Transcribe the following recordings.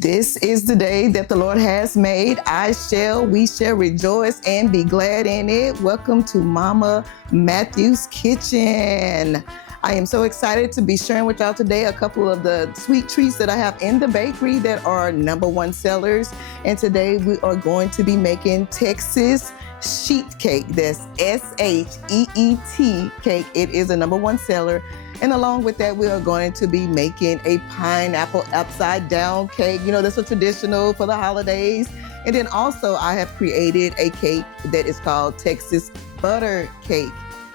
This is the day that the Lord has made. We shall rejoice and be glad in it. Welcome to Moma Matthews Kitchen. I am so excited to be sharing with y'all today a couple of the sweet treats that I have in the bakery that are #1 sellers. And today we are going to be making Texas sheet cake. That's SHEET cake. It is a #1 seller. And along with that, we are going to be making a pineapple upside down cake. You know, that's a traditional for the holidays. And then also I have created a cake that is called Texas butter cake.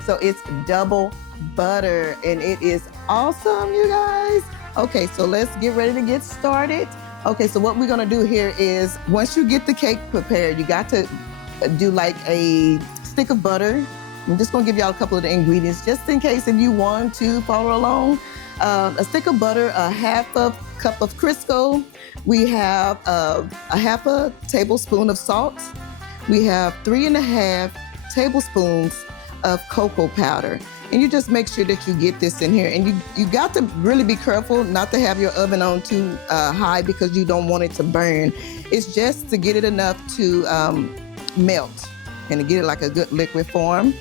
So it's double butter and it is awesome, you guys. Okay, so let's get ready to get started. Okay, so what we're gonna do here is once you get the cake prepared, you got to do like a stick of butter. I'm just gonna give y'all a couple of the ingredients just in case if you want to follow along. A stick of butter, a half a cup of Crisco. We have a half a tablespoon of salt. We have 3.5 tablespoons of cocoa powder. And you just make sure that you get this in here. And you got to really be careful not to have your oven on too high because you don't want it to burn. It's just to get it enough to melt and to get it like a good liquid form.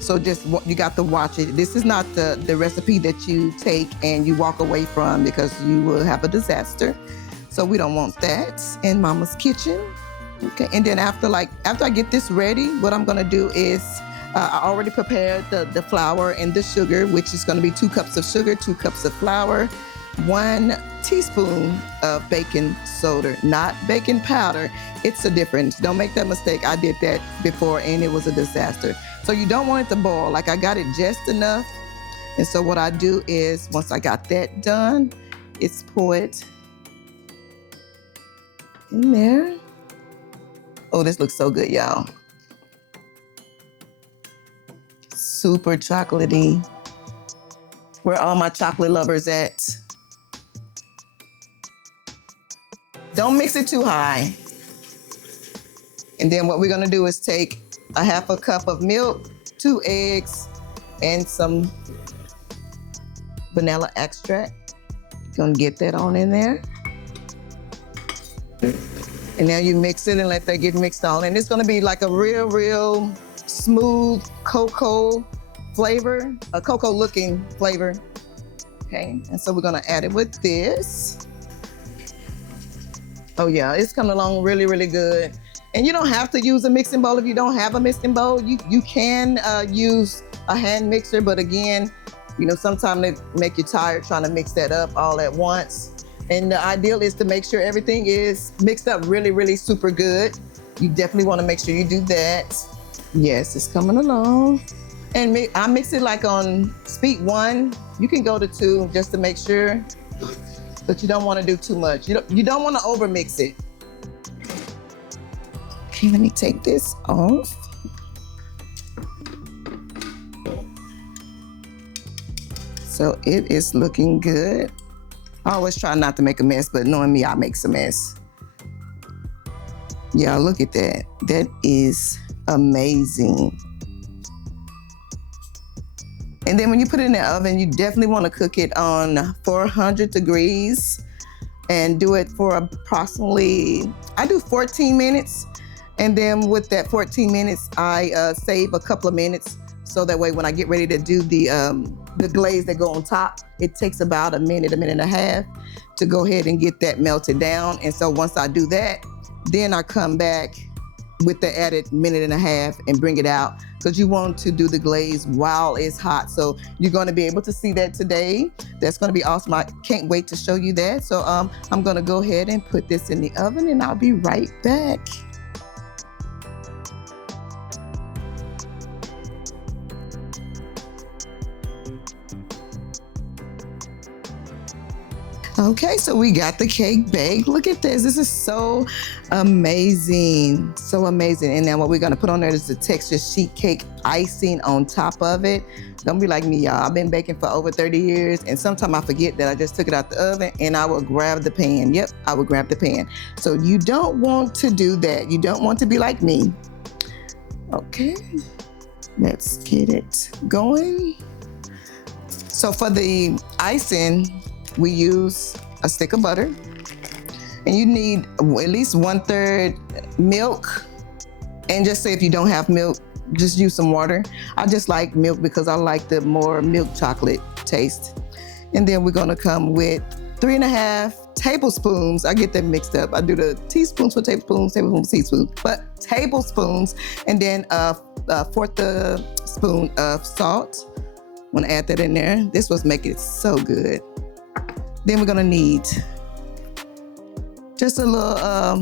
So just you got to watch it. This is not the recipe that you take and you walk away from because you will have a disaster. So we don't want that in Mama's kitchen. Okay, and then after I get this ready, what I'm gonna do is I already prepared the flour and the sugar, which is gonna be 2 cups of sugar, 2 cups of flour, 1 teaspoon of baking soda, not baking powder. It's a difference. Don't make that mistake. I did that before and it was a disaster. So you don't want it to boil. Like I got it just enough. And so what I do is once I got that done, it's pour it in there. Oh, this looks so good, y'all. Super chocolatey. Where are all my chocolate lovers at? Don't mix it too high. And then what we're gonna do is take a half a cup of milk, 2 eggs, and some vanilla extract. Gonna get that on in there. And now you mix it and let that get mixed on. And it's gonna be like a real smooth cocoa flavor, a cocoa looking flavor. Okay, and so we're gonna add it with this. Oh yeah, it's coming along really good. And you don't have to use a mixing bowl if you don't have a mixing bowl. You can use a hand mixer, but again, you know, sometimes they make you tired trying to mix that up all at once. And the ideal is to make sure everything is mixed up really super good. You definitely want to make sure you do that. Yes, it's coming along. And I mix it like on speed 1. You can go to 2 just to make sure, but you don't want to do too much. You don't want to over mix it. Okay, let me take this off. So it is looking good. I always try not to make a mess, but knowing me, I make a mess. Yeah, look at that. That is amazing. And then when you put it in the oven, you definitely want to cook it on 400 degrees and do it for approximately, I do 14 minutes. And then with that 14 minutes, I save a couple of minutes. So that way when I get ready to do the glaze that go on top, it takes about a minute and a half to go ahead and get that melted down. And so once I do that, then I come back with the added minute and a half and bring it out because you want to do the glaze while it's hot. So you're going to be able to see that today. That's going to be awesome. I can't wait to show you that. So I'm going to go ahead and put this in the oven and I'll be right back. Okay, so we got the cake baked. Look at this. This is so amazing. So amazing. And now what we're gonna put on there is the Texas sheet cake icing on top of it. Don't be like me, y'all. I've been baking for over 30 years, and sometimes I forget that I just took it out the oven and I will grab the pan. Yep, I will grab the pan. So you don't want to do that. You don't want to be like me. Okay, let's get it going. So for the icing, we use a stick of butter. And you need at least 1/3 milk. And just say if you don't have milk, just use some water. I just like milk because I like the more milk chocolate taste. And then we're gonna come with 3.5 tablespoons. I get them mixed up. I do the teaspoons for tablespoons, tablespoons for teaspoons, but tablespoons. And then a 1/4 spoon of salt. I'm gonna add that in there. This was making it so good. Then we're gonna need just a little, a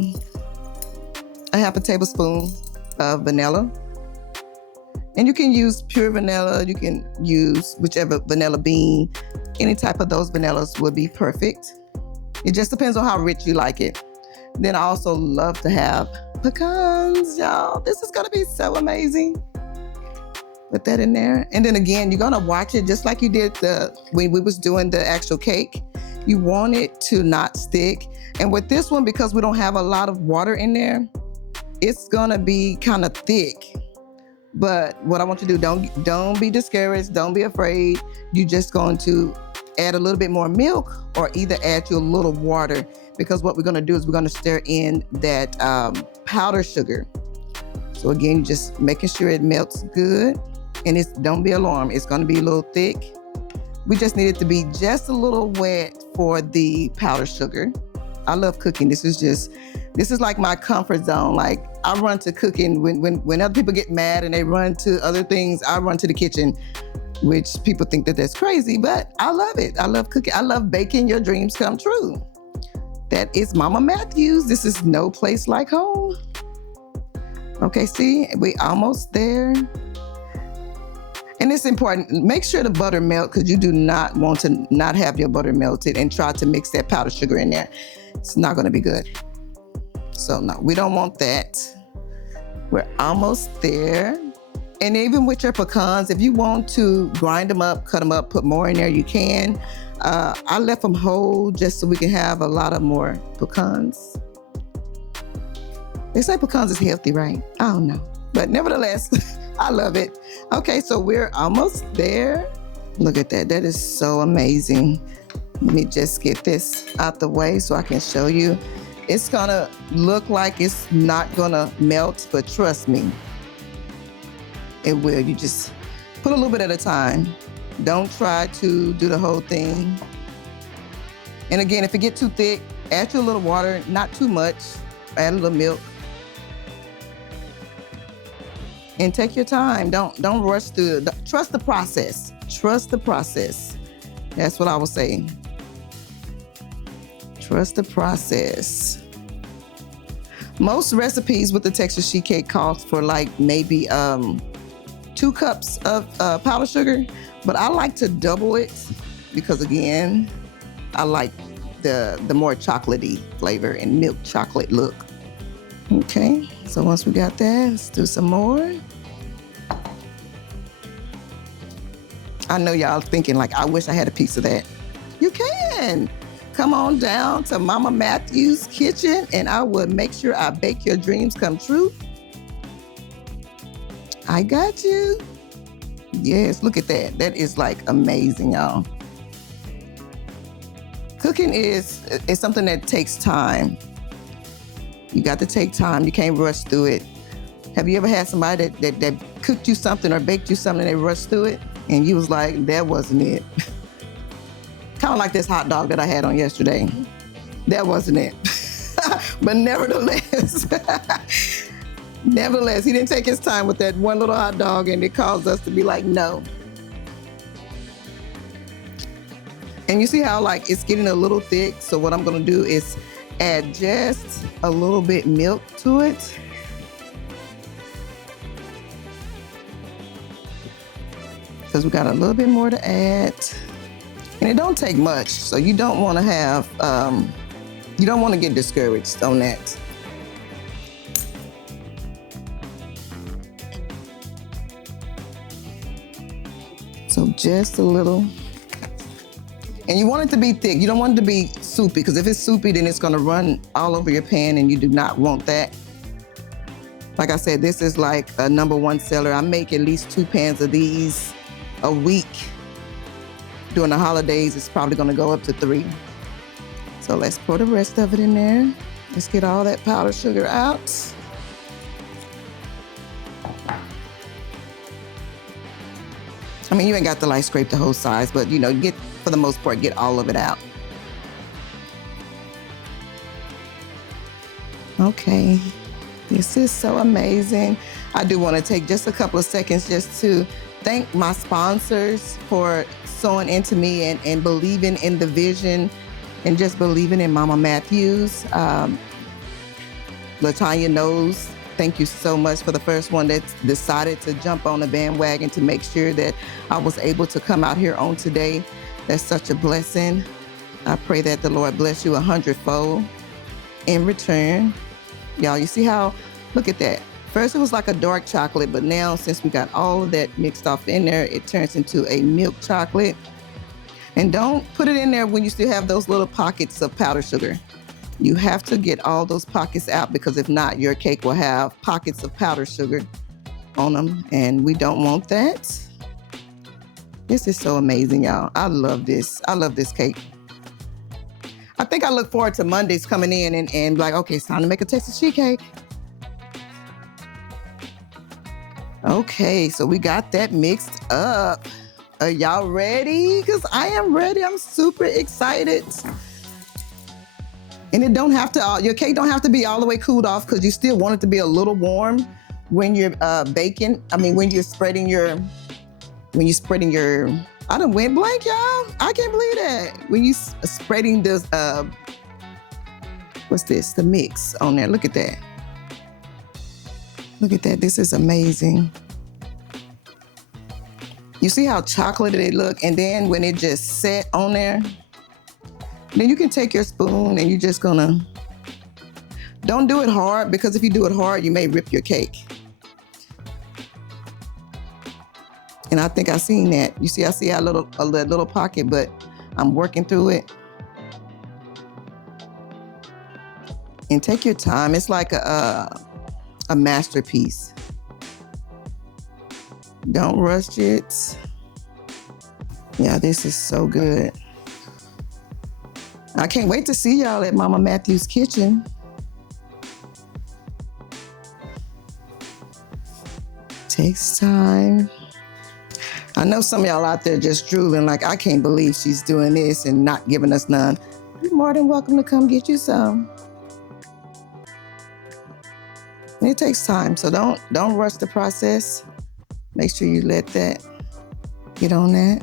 1/2 tablespoon of vanilla. And you can use pure vanilla. You can use whichever vanilla bean. Any type of those vanillas would be perfect. It just depends on how rich you like it. Then I also love to have pecans, y'all. This is gonna be so amazing. Put that in there. And then again, you're gonna watch it just like you did when we was doing the actual cake. You want it to not stick. And with this one, because we don't have a lot of water in there, it's gonna be kind of thick. But what I want you to do, don't be discouraged, don't be afraid. You're just going to add a little bit more milk or either add you a little water, because what we're gonna do is we're gonna stir in that powdered sugar. So again, just making sure it melts good. And don't be alarmed, it's gonna be a little thick. We just need it to be just a little wet for the powdered sugar. I love cooking. This is like my comfort zone. Like I run to cooking when other people get mad and they run to other things, I run to the kitchen, which people think that that's crazy, but I love it. I love cooking. I love baking your dreams come true. That is Moma Matthews. This is no place like home. Okay, see, we almost there. And it's important, make sure the butter melt, because you do not want to not have your butter melted and try to mix that powdered sugar in there. It's not gonna be good. So no, we don't want that. We're almost there. And even with your pecans, if you want to grind them up, cut them up, put more in there, you can. I left them whole just so we can have a lot of more pecans. They say pecans is healthy, right? I don't know. But nevertheless, I love it. Okay, so we're almost there. Look at that. That is so amazing. Let me just get this out the way so I can show you. It's gonna look like it's not gonna melt, but trust me, it will. You just put a little bit at a time. Don't try to do the whole thing. And again, if it gets too thick, add you a little water, not too much. Add a little milk. And take your time. Don't rush through it. Trust the process. Trust the process. That's what I was saying. Trust the process. Most recipes with the Texas sheet cake calls for like maybe 2 cups of powdered sugar, but I like to double it because again, I like the more chocolatey flavor and milk chocolate look. Okay, so once we got that, let's do some more. I know y'all thinking like, I wish I had a piece of that. You can. Come on down to Moma Matthews Kitchen and I will make sure I bake your dreams come true. I got you. Yes, look at that. That is like amazing, y'all. Cooking is something that takes time. You got to take time. You can't rush through it. Have you ever had somebody that cooked you something or baked you something and they rushed through it? And you was like, that wasn't it. Kind of like this hot dog that I had on yesterday. That wasn't it. But nevertheless, he didn't take his time with that one little hot dog and it caused us to be like, no. And you see how like it's getting a little thick. So what I'm gonna do is add just a little bit milk to it. Because we got a little bit more to add. And it don't take much, so you don't want to have, you don't want to get discouraged on that. So just a little. And you want it to be thick. You don't want it to be soupy, because if it's soupy, then it's going to run all over your pan, and you do not want that. Like I said, this is like a #1 seller. I make at least 2 pans of these a week. During the holidays, it's probably going to go up to 3. So let's pour the rest of it in there. Let's get all that powdered sugar out. I mean, you ain't got to like scrape the whole sides, but you know, get, for the most part, get all of it out. Okay, this is so amazing. I do want to take just a couple of seconds just to thank my sponsors for sewing into me and believing in the vision and just believing in Moma Matthews. LaTanya knows, thank you so much for the first one that decided to jump on the bandwagon to make sure that I was able to come out here on today. That's such a blessing. I pray that the Lord bless you 100-fold in return. Y'all, you see how, look at that. First it was like a dark chocolate, but now since we got all of that mixed off in there, it turns into a milk chocolate. And don't put it in there when you still have those little pockets of powdered sugar. You have to get all those pockets out, because if not, your cake will have pockets of powdered sugar on them, and we don't want that. This is so amazing, y'all. I love this. I love this cake. I think I look forward to Mondays coming in and like, okay, it's time to make a Texas sheet cake. Okay, so we got that mixed up. Are y'all ready? Because I am ready. I'm super excited. And it don't have to, your cake don't have to be all the way cooled off, because you still want it to be a little warm when you're baking. I mean, when you're spreading your, I done went blank, y'all. I can't believe that. When you spreading this, what's this? The mix on there. Look at that. Look at that. This is amazing. You see how chocolatey it look? And then when it just set on there, then you can take your spoon and you're just gonna, don't do it hard, because if you do it hard, you may rip your cake. And I think I seen that. You see, I see a little pocket, but I'm working through it. And take your time. It's like a masterpiece. Don't rush it. Yeah, this is so good. I can't wait to see y'all at Moma Matthews Kitchen. Takes time. I know some of y'all out there just drooling like, I can't believe she's doing this and not giving us none. You're more than welcome to come get you some. And it takes time, so don't rush the process. Make sure you let that get on that.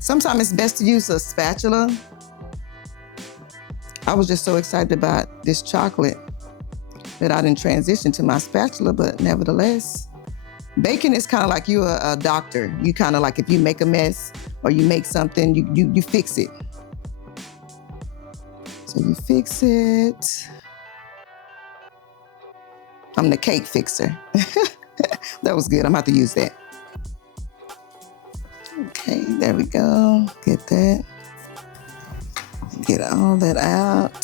Sometimes it's best to use a spatula. I was just so excited about this chocolate that I didn't transition to my spatula, but nevertheless. Baking is kind of like you a doctor. You kind of like, if you make a mess or you make something, you fix it. So you fix it. I'm the cake fixer. That was good. I'm about to use that. Okay, there we go. Get that. Get all that out.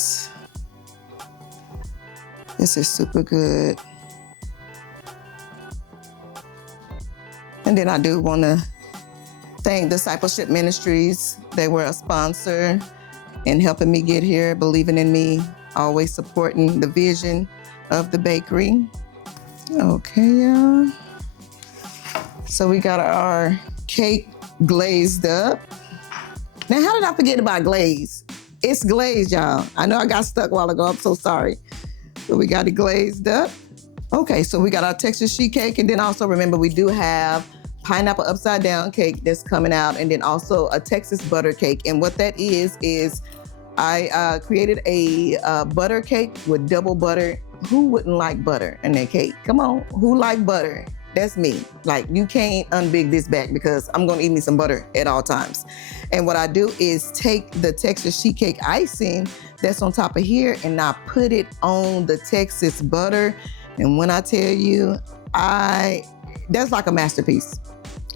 This is super good. And then I do want to thank Discipleship Ministries. They were a sponsor in helping me get here, believing in me, always supporting the vision of the bakery. Okay, y'all. So we got our cake glazed up. Now, how did I forget about glaze? It's glazed, y'all. I know I got stuck a while ago. I'm so sorry. But we got it glazed up. Okay, so we got our Texas sheet cake. And then also remember, we do have pineapple upside down cake that's coming out. And then also a Texas butter cake. And what that is I created a butter cake with double butter. Who wouldn't like butter in their cake? Come on, who like butter? That's me. Like, you can't unbig this back, because I'm gonna eat me some butter at all times. And what I do is take the Texas sheet cake icing that's on top of here, and I put it on the Texas butter. And when I tell you, that's like a masterpiece.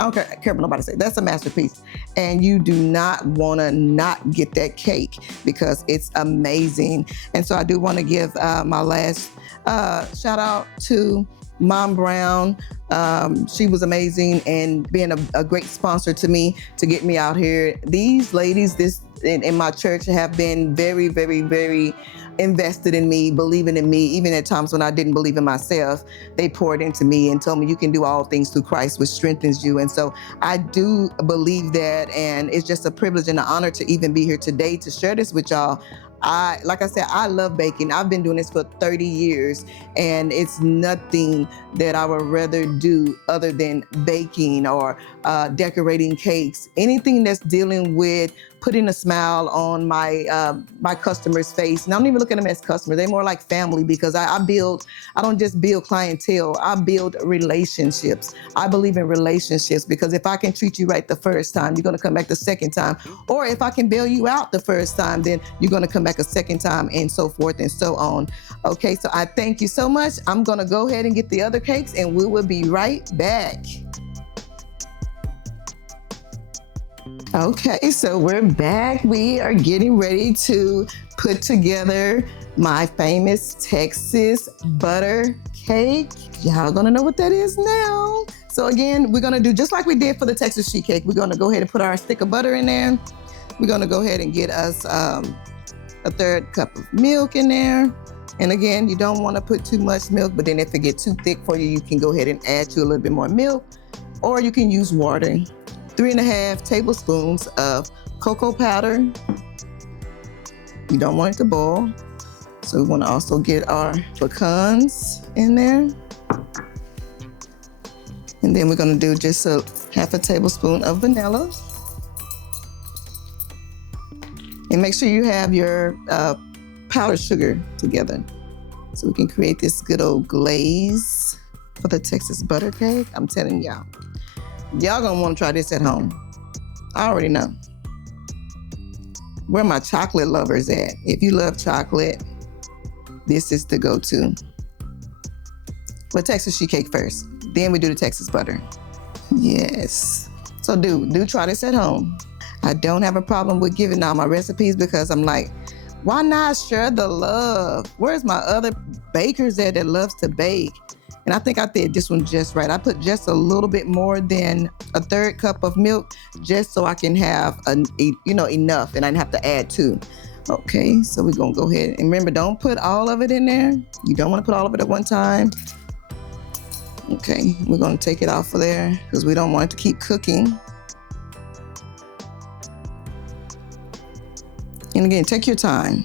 I don't care what nobody say. That's a masterpiece. And you do not want to not get that cake, because it's amazing. And so I do want to give my last shout out to Mom Brown. She was amazing and being a great sponsor to me to get me out here. These ladies in my church have been very, very, very invested in me, believing in me, even at times when I didn't believe in myself. They poured into me and told me you can do all things through Christ, which strengthens you. And so I do believe that, and it's just a privilege and an honor to even be here today to share this with y'all. Like I said, I love baking. I've been doing this for 30 years, and it's nothing that I would rather do other than baking or decorating cakes. Anything that's dealing with putting a smile on my customers' face. And I don't even look at them as customers. They're more like family, because I don't just build clientele, I build relationships. I believe in relationships, because if I can treat you right the first time, you're gonna come back the second time. Or if I can bail you out the first time, then you're gonna come back a second time, and so forth and so on. Okay, so I thank you so much. I'm gonna go ahead and get the other cakes, and we will be right back. Okay, so we're back. We are getting ready to put together my famous Texas butter cake. Y'all gonna know what that is now. So again, we're gonna do just like we did for the Texas sheet cake. We're gonna go ahead and put our stick of butter in there. We're gonna go ahead and get us a 1/3 cup of milk in there. And again, you don't wanna put too much milk, but then if it gets too thick for you, you can go ahead and add to a little bit more milk, or you can use water. 3½ tablespoons of cocoa powder. You don't want it to boil. So we want to also get our pecans in there. And then we're going to do just a 1/2 tablespoon of vanilla. And make sure you have your powdered sugar together, so we can create this good old glaze for the Texas butter cake. I'm telling y'all. Y'all gonna wanna try this at home. I already know. Where my chocolate lovers at? If you love chocolate, this is the go-to. But Texas sheet cake first, then we do the Texas butter. Yes. So do try this at home. I don't have a problem with giving out my recipes, because I'm like, why not share the love? Where's my other bakers that loves to bake? And I think I did this one just right. I put just a little bit more than a 1/3 cup of milk, just so I can have enough, and I didn't have to add 2. Okay, so we're gonna go ahead and remember, don't put all of it in there. You don't want to put all of it at one time. Okay, we're gonna take it off of there because we don't want it to keep cooking. And again, take your time.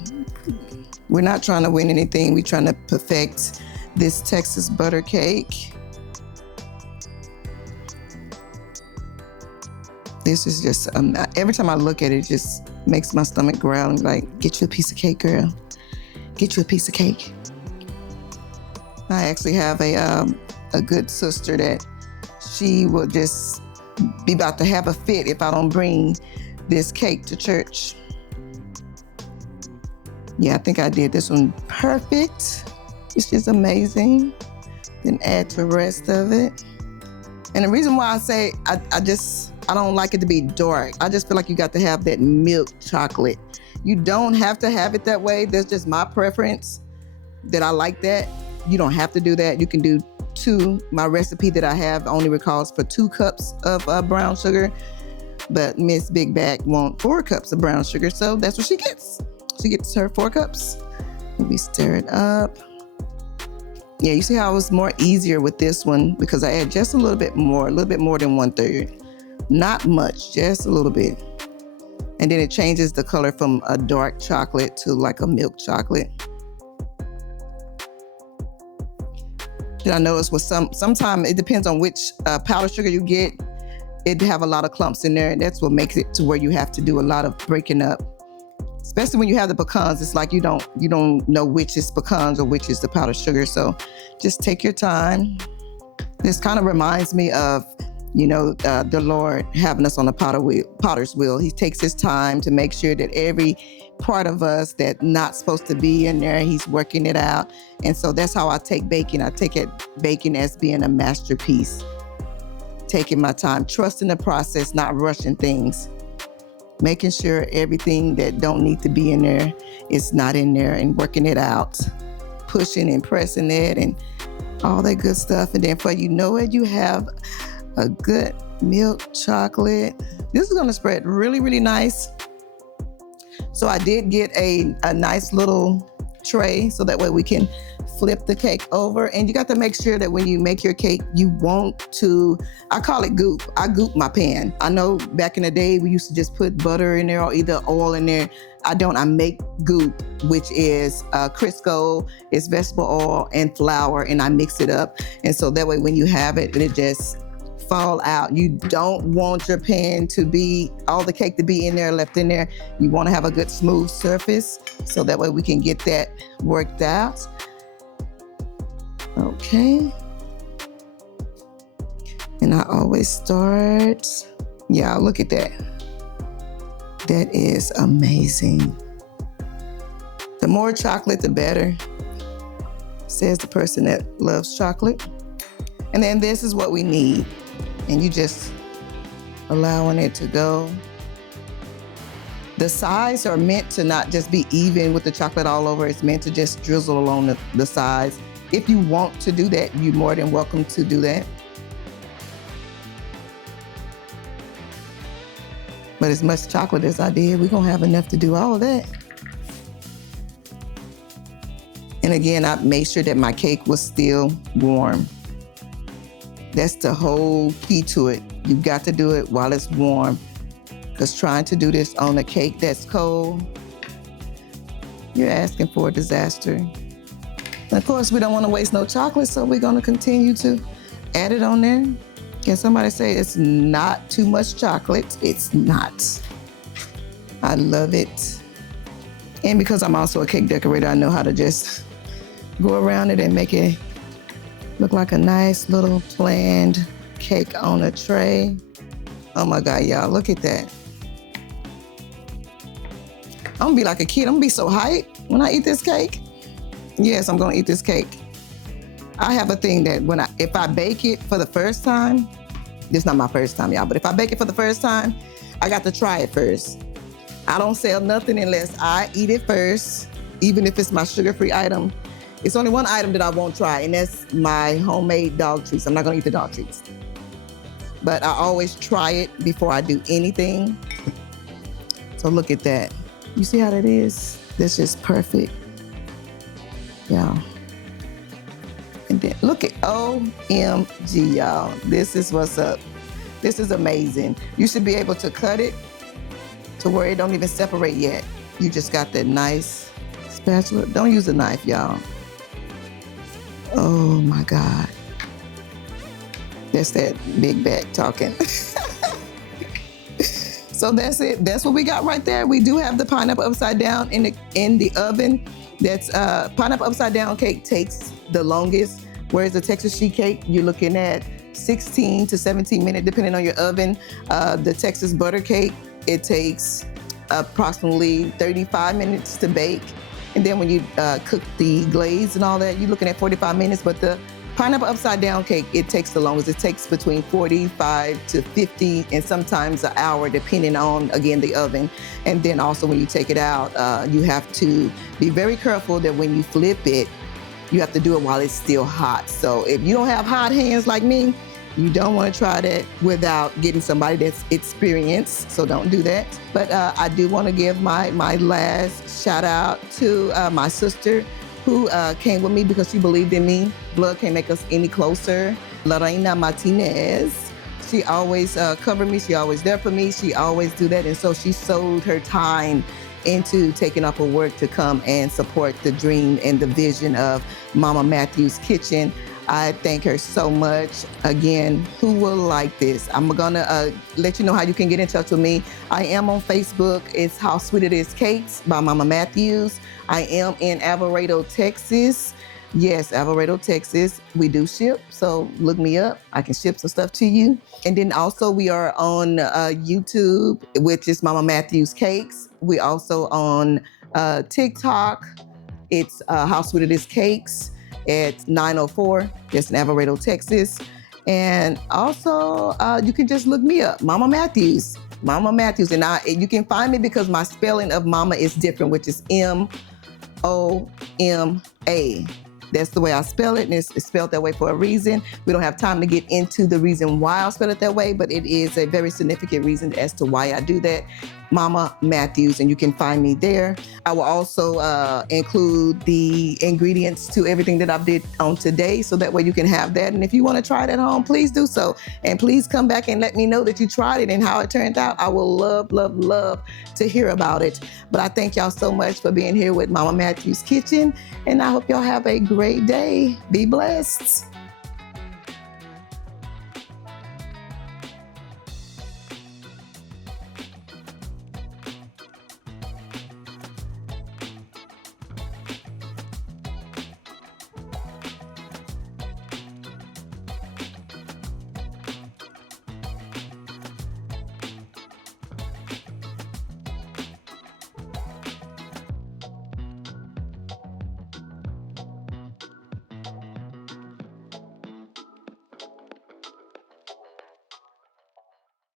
We're not trying to win anything. We're trying to perfect this Texas butter cake. This is just, every time I look at it, it just makes my stomach growl and like, get you a piece of cake, girl. Get you a piece of cake. I actually have a good sister that she will just be about to have a fit if I don't bring this cake to church. Yeah, I think I did this one perfect. It's just amazing. Then add the rest of it. And the reason why I say I don't like it to be dark. I just feel like you got to have that milk chocolate. You don't have to have it that way. That's just my preference, that I like that. You don't have to do that. You can do 2. My recipe that I have only recalls for 2 cups of brown sugar, but Miss Big Back wants 4 cups of brown sugar, so that's what she gets. She gets her 4 cups. And we stir it up. Yeah, you see how it was more easier with this one, because I add just a little bit more than 1/3. Not much, just a little bit. And then it changes the color from a dark chocolate to like a milk chocolate. Did I notice with sometimes it depends on which powdered sugar you get. It have a lot of clumps in there, and that's what makes it to where you have to do a lot of breaking up. Especially when you have the pecans, it's like you don't know which is pecans or which is the powdered sugar. So just take your time. This kind of reminds me of, the Lord having us on a potter's wheel. He takes his time to make sure that every part of us that's not supposed to be in there, he's working it out. And so that's how I take baking. I take baking as being a masterpiece. Taking my time, trusting the process, not rushing things. Making sure everything that don't need to be in there is not in there, and working it out, pushing and pressing it and all that good stuff. And then before you know it, you have a good milk chocolate. This is gonna spread really, really nice. So I did get a nice little tray so that way we can flip the cake over. And you got to make sure that when you make your cake, you want to, I call it goop. I goop my pan. I know back in the day, we used to just put butter in there or either oil in there. I don't, I make goop, which is Crisco, it's vegetable oil and flour, and I mix it up. And so that way when you have it, it just fall out. You don't want your pan to be, all the cake to be in there, left in there. You want to have a good smooth surface. So that way we can get that worked out. Okay. And I always start, yeah, look at that. That is amazing. The more chocolate, the better, says the person that loves chocolate. And then this is what we need. And you just allowing it to go. The sides are meant to not just be even with the chocolate all over. It's meant to just drizzle along the sides. If you want to do that, you're more than welcome to do that. But as much chocolate as I did, we're gonna have enough to do all of that. And again, I made sure that my cake was still warm. That's the whole key to it. You've got to do it while it's warm, because trying to do this on a cake that's cold, you're asking for a disaster. And of course, we don't want to waste no chocolate, so we're going to continue to add it on there. Can somebody say it's not too much chocolate? It's not. I love it. And because I'm also a cake decorator, I know how to just go around it and make it look like a nice little planned cake on a tray. Oh my God, y'all, look at that. I'm gonna be like a kid. I'm gonna be so hyped when I eat this cake. Yes, I'm gonna eat this cake. I have a thing that if I bake it for the first time, this is not my first time, y'all, but if I bake it for the first time, I got to try it first. I don't sell nothing unless I eat it first, even if it's my sugar-free item. It's only one item that I won't try, and that's my homemade dog treats. I'm not gonna eat the dog treats. But I always try it before I do anything. So look at that. You see how that is? That's just perfect. Yeah. And then look at OMG, y'all. This is what's up. This is amazing. You should be able to cut it to where it don't even separate yet. You just got that nice spatula. Don't use a knife, y'all. Oh my God. That's that big back talking. So that's it. That's what we got right there. We do have the pineapple upside down in the oven. That's pineapple upside down cake takes the longest, whereas the Texas sheet cake, you're looking at 16 to 17 minutes, depending on your oven. The Texas butter cake, it takes approximately 35 minutes to bake. And then when you cook the glaze and all that, you're looking at 45 minutes. But the pineapple upside down cake, it takes the longest. It takes between 45 to 50 and sometimes an hour, depending on, again, the oven. And then also when you take it out, you have to be very careful that when you flip it, you have to do it while it's still hot. So if you don't have hot hands like me, you don't want to try that without getting somebody that's experienced, so don't do that. But I do want to give my last shout out to my sister who came with me because she believed in me. Blood can't make us any closer. Lorena Martinez. She always covered me. She always there for me. She always do that. And so she sold her time into taking off of work to come and support the dream and the vision of Moma Matthews Kitchen. I thank her so much. Again, who will like this? I'm gonna let you know how you can get in touch with me. I am on Facebook. It's How Sweet It Is Cakes by Moma Matthews. I am in Alvarado, Texas. Yes, Alvarado, Texas. We do ship, so look me up. I can ship some stuff to you. And then also we are on YouTube, which is Moma Matthews Cakes. We also on TikTok. It's How Sweet It Is Cakes at 904. That's in Alvarado, Texas. And also you can just look me up, Moma Matthews. Moma Matthews. And you can find me because my spelling of Mama is different, which is M-O-M-A. That's the way I spell it, and it's spelled that way for a reason. We don't have time to get into the reason why I spell it that way, but it is a very significant reason as to why I do that. Moma Matthews, and you can find me there. I will also include the ingredients to everything that I did on today, so that way you can have that. And if you want to try it at home, please do so. And please come back and let me know that you tried it and how it turned out. I will love, love, love to hear about it. But I thank y'all so much for being here with Moma Matthews Kitchen, and I hope y'all have a great day. Be blessed.